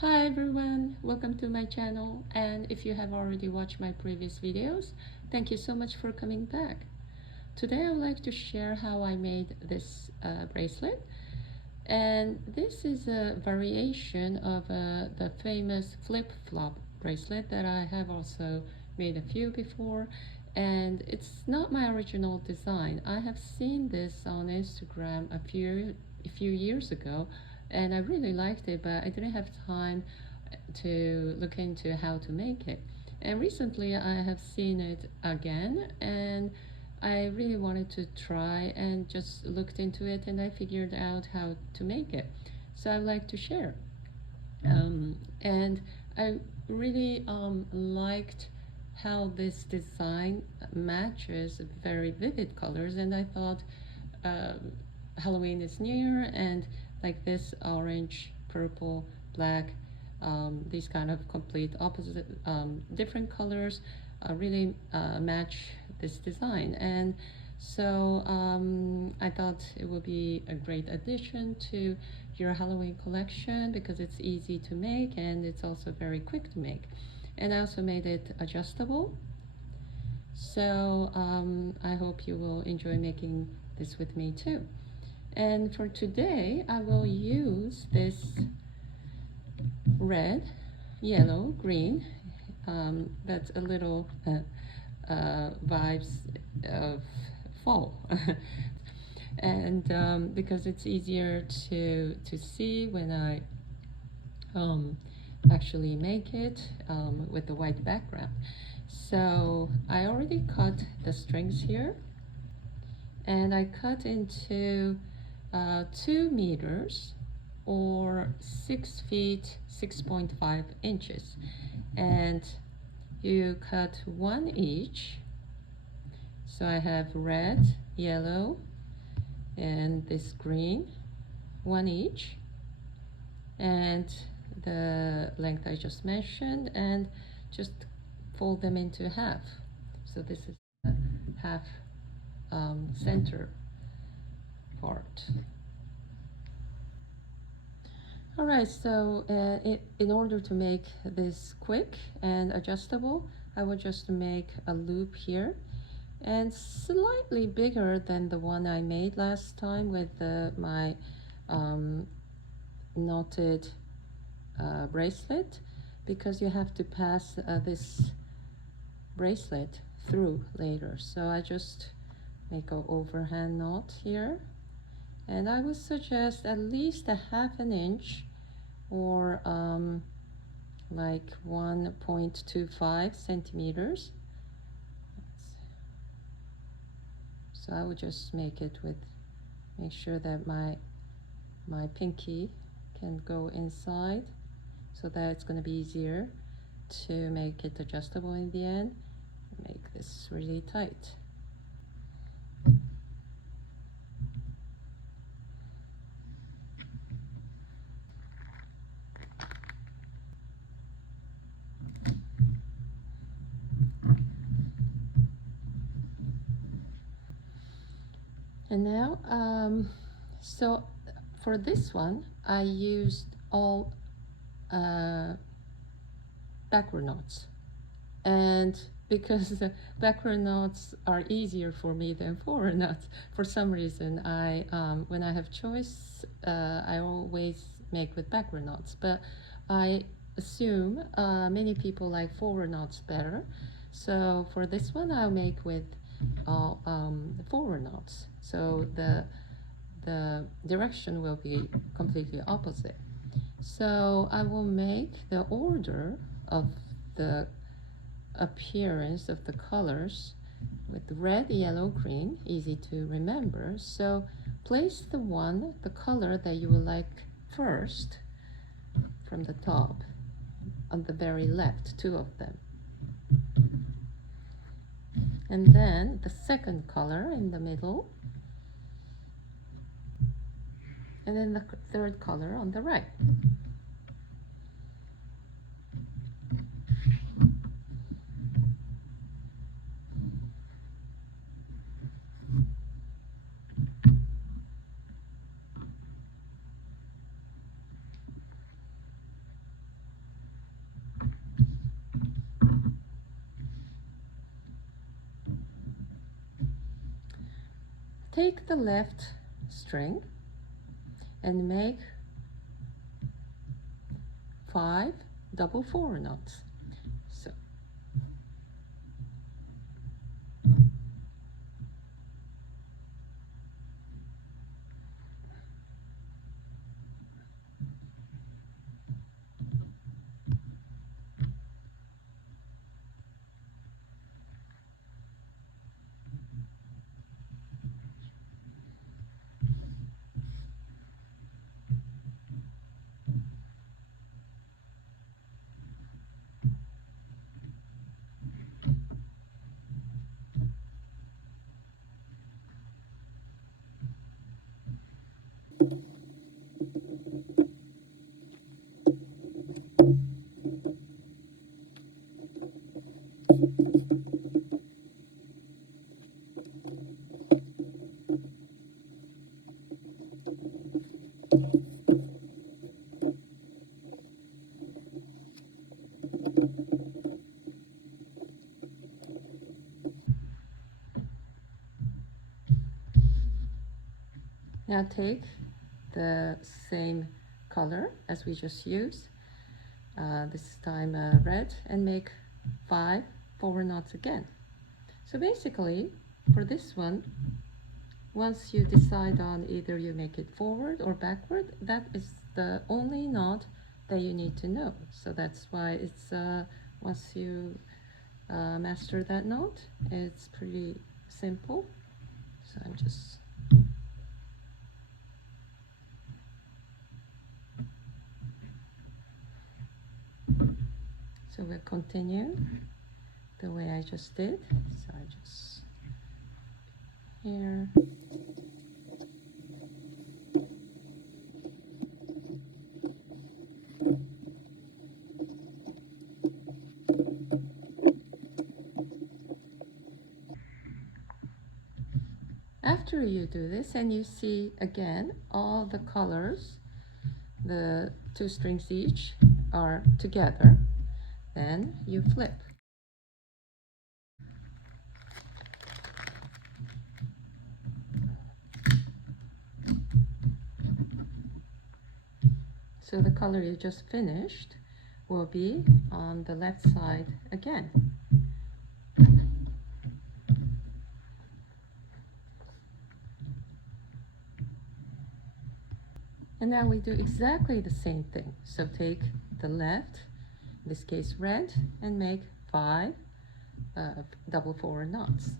Hi everyone, welcome to my channel, and if you have already watched my previous videos, thank you so much for coming back. Today I would like to share how I made this bracelet, and this is a variation of the famous flip-flop bracelet that I have also made a few before, and it's not my original design. I have seen this on Instagram a few years ago, and I really liked it, but I didn't have time to look into how to make it. And recently I have seen it again, and I really wanted to try and just looked into it, and I figured out how to make it. So I'd like to share. And I really liked how this design matches very vivid colors, and I thought um, Halloween is near, and like this orange, purple, black, these kind of complete opposite, different colors really match this design. And so I thought it would be a great addition to your Halloween collection because it's easy to make and it's also very quick to make. And I also made it adjustable. So I hope you will enjoy making this with me too. And for today, I will use this red, yellow, green. That's a little vibes of fall. And because it's easier to see when I actually make it with the white background. So I already cut the strings here, and I cut into 2 meters or 6 feet 6.5 inches, and you cut one each. So I have red, yellow, and this green, one each, and the length I just mentioned, and just fold them into half. So this is the half center part. All right, so in order to make this quick and adjustable, I will just make a loop here, and slightly bigger than the one I made last time with my knotted bracelet, because you have to pass this bracelet through later. So I just make an overhand knot here, and I would suggest at least a half an inch or like 1.25 centimeters. So I would just make it with, make sure that my pinky can go inside, so that it's going to be easier to make it adjustable in the end. Make this really tight. And now, so for this one, I used all backward knots, and because the backward knots are easier for me than forward knots, for some reason, when I have choice, I always make with backward knots, but I assume many people like forward knots better. So for this one, I'll make with all forward knots. So the direction will be completely opposite. So I will make the order of the appearance of the colors with red, yellow, green, easy to remember. So place the color that you would like first from the top on the very left, 2 of them. And then the second color in the middle, and then the third color on the right. take the left string and make 5 double 4 knots. So now take the same color as we just used, this time red, and make 5 forward knots again. So basically, for this one, once you decide on either you make it forward or backward, that is the only knot that you need to know. So that's why it's once you master that knot, it's pretty simple. So I'm just so we'll continue the way I just did. So I just here. After you do this and you see again all the colors, the 2 strings each are together, then you flip. So the color you just finished will be on the left side again. And now we do exactly the same thing. So take the left, in this case red, and make 5 double 4 knots.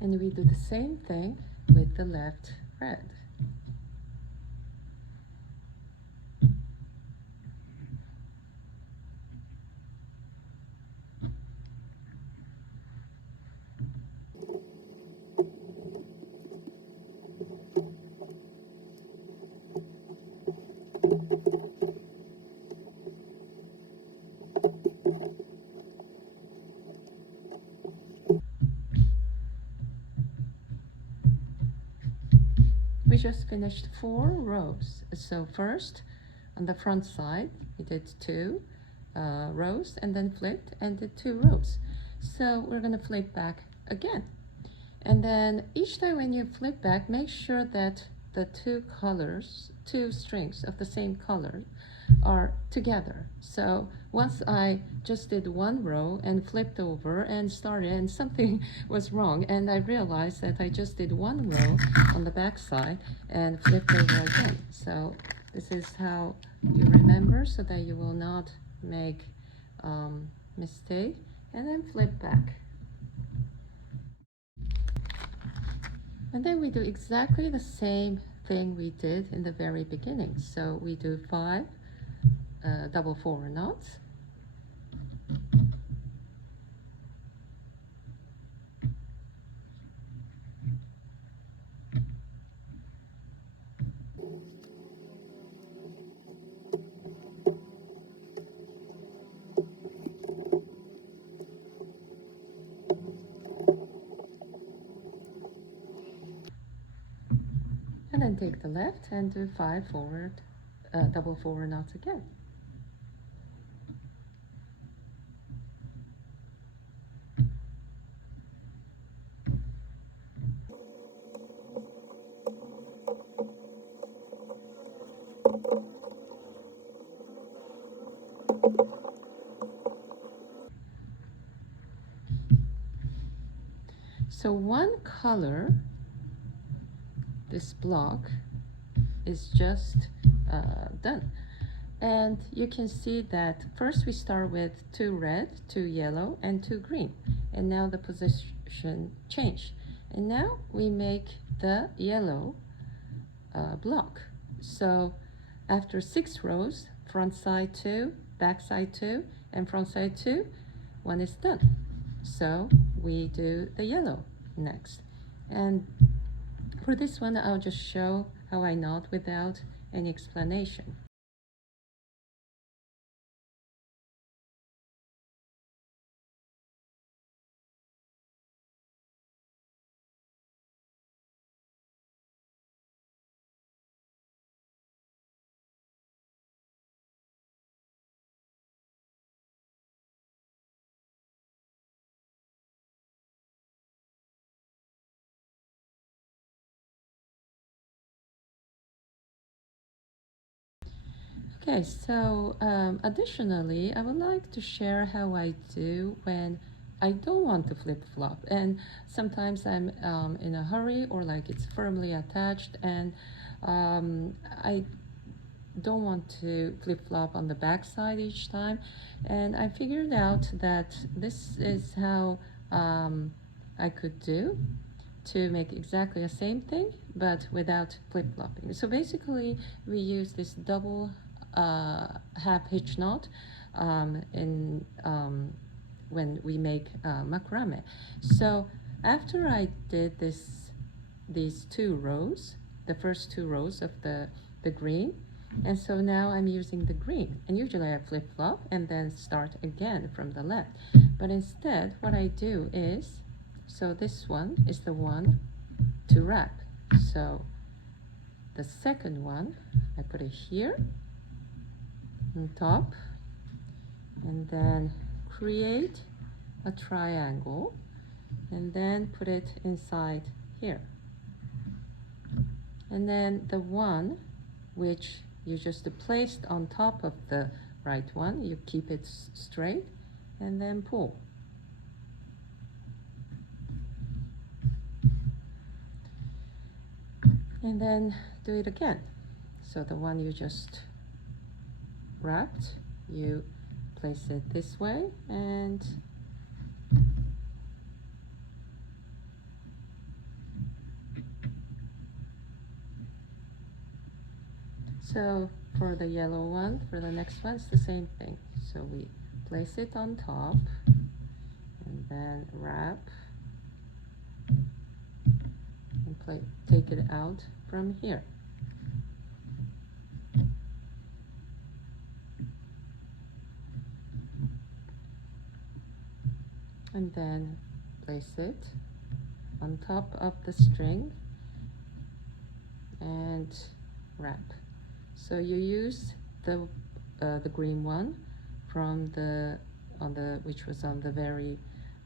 And we do the same thing with the left red. We just finished 4 rows. So first, on the front side, we did 2 rows and then flipped and did 2 rows. So we're going to flip back again. And then each time when you flip back, make sure that the 2 colors, 2 strings of the same color are together. So once I just did 1 row and flipped over and started and something was wrong, and I realized that I just did 1 row on the back side and flipped over again. So this is how you remember so that you will not make mistake, and then flip back. And then we do exactly the same thing we did in the very beginning. So we do 5 double 4 knots. then take the left and do 5 forward, double forward knots again. So one color, this block, is just done. And you can see that first we start with 2 red, 2 yellow, and 2 green. And now the position changed. And now we make the yellow block. So after 6 rows, front side 2, back side 2, and front side 2, one is done. So we do the yellow next. And for this one, I'll just show how I knot without any explanation. Okay, so additionally, I would like to share how I do when I don't want to flip flop. And sometimes I'm in a hurry or like it's firmly attached and I don't want to flip flop on the back side each time. And I figured out that this is how I could do to make exactly the same thing but without flip-flopping. So basically we use this double half hitch knot when we make macrame. So after I did these 2 rows, the first 2 rows of the green, and so now I'm using the green, and usually I flip-flop and then start again from the left. But instead what I do is, so this one is the one to wrap. So the second one, I put it here on top and then create a triangle and then put it inside here. And then the one which you just placed on top of the right one, you keep it straight and then pull. And then do it again. So the one you just wrapped, you place it this way and so for the yellow one, for the next one, it's the same thing. So we place it on top and then wrap and take it out from here. And then place it on top of the string and wrap. So you use the green one from which was on the very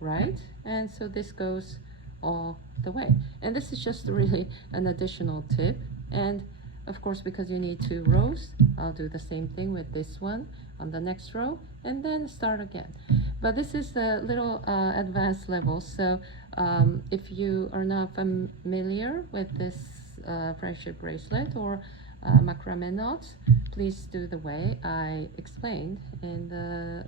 right, and so this goes all the way. And this is just really an additional tip. And of course, because you need 2 rows, I'll do the same thing with this one on the next row and then start again. But this is a little advanced level, so if you are not familiar with this friendship bracelet or macrame knots, please do the way I explained in the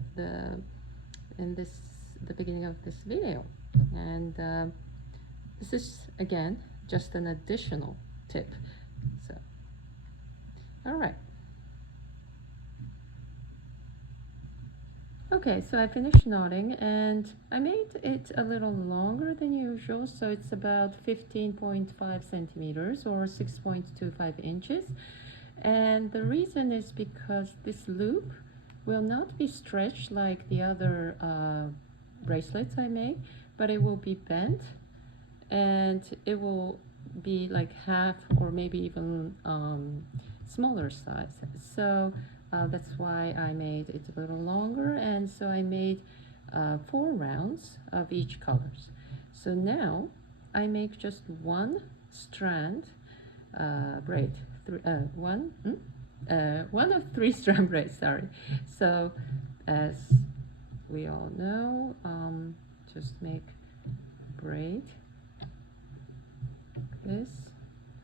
beginning of this video. And this is again just an additional tip. So all right. Okay, so I finished knotting and I made it a little longer than usual, so it's about 15.5 centimeters or 6.25 inches. And the reason is because this loop will not be stretched like the other bracelets I made, but it will be bent and it will be like half or maybe even smaller size. So that's why I made it a little longer, and so I made 4 rounds of each colors. So now I make just one strand braid, one of 3 strand braids, sorry. So as we all know, just make braid this,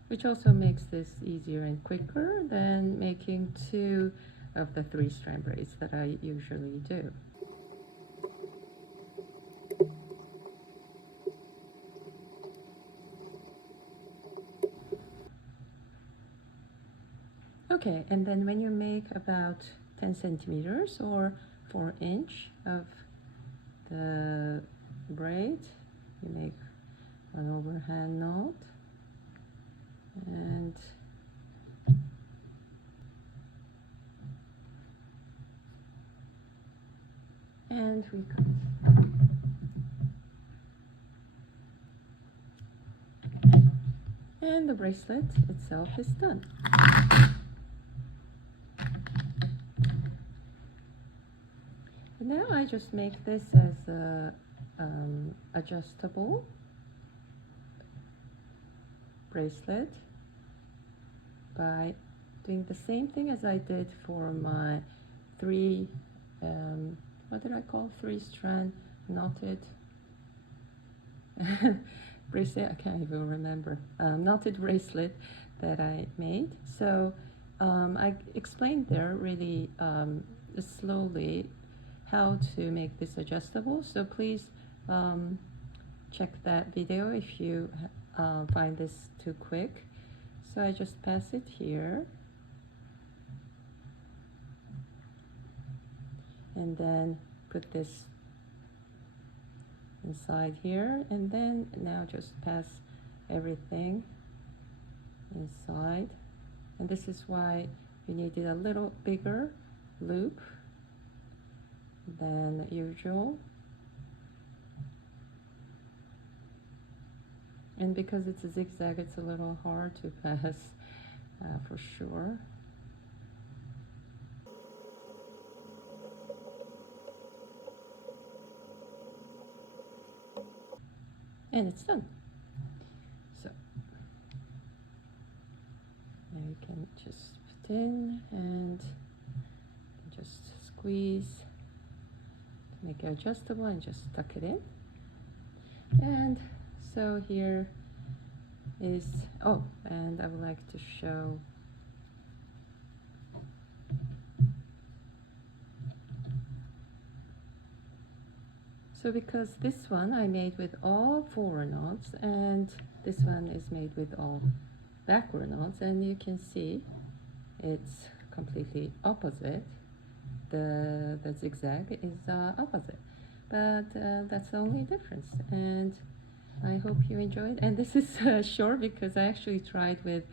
which also makes this easier and quicker than making 2 of the 3 strand braids that I usually do. Okay, and then when you make about 10 centimeters or 4" of the braid, you make an overhand knot, and we cut. And the bracelet itself is done. Now I just make this as a adjustable bracelet by doing the same thing as I did for my 3 what did I call 3-strand knotted bracelet? I can't even remember. Knotted bracelet that I made. So I explained there really slowly how to make this adjustable. So please check that video if you find this too quick. So I just pass it here, and then put this inside here, and then now just pass everything inside. And this is why you needed a little bigger loop than usual, and because it's a zigzag, it's a little hard to pass for sure. And it's done. So now you can just put in and just squeeze to make it adjustable and just tuck it in. And so here is, oh, and I would like to show so because this one I made with all forward knots and this one is made with all backward knots, and you can see it's completely opposite. The zigzag is opposite, but that's the only difference, and I hope you enjoyed. And this is short because I actually tried with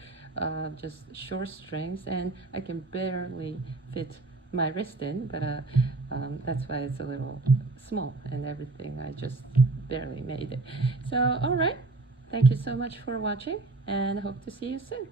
just short strings and I can barely fit my wrist in, but that's why it's a little small and everything. I just barely made it. So all right, thank you so much for watching and hope to see you soon.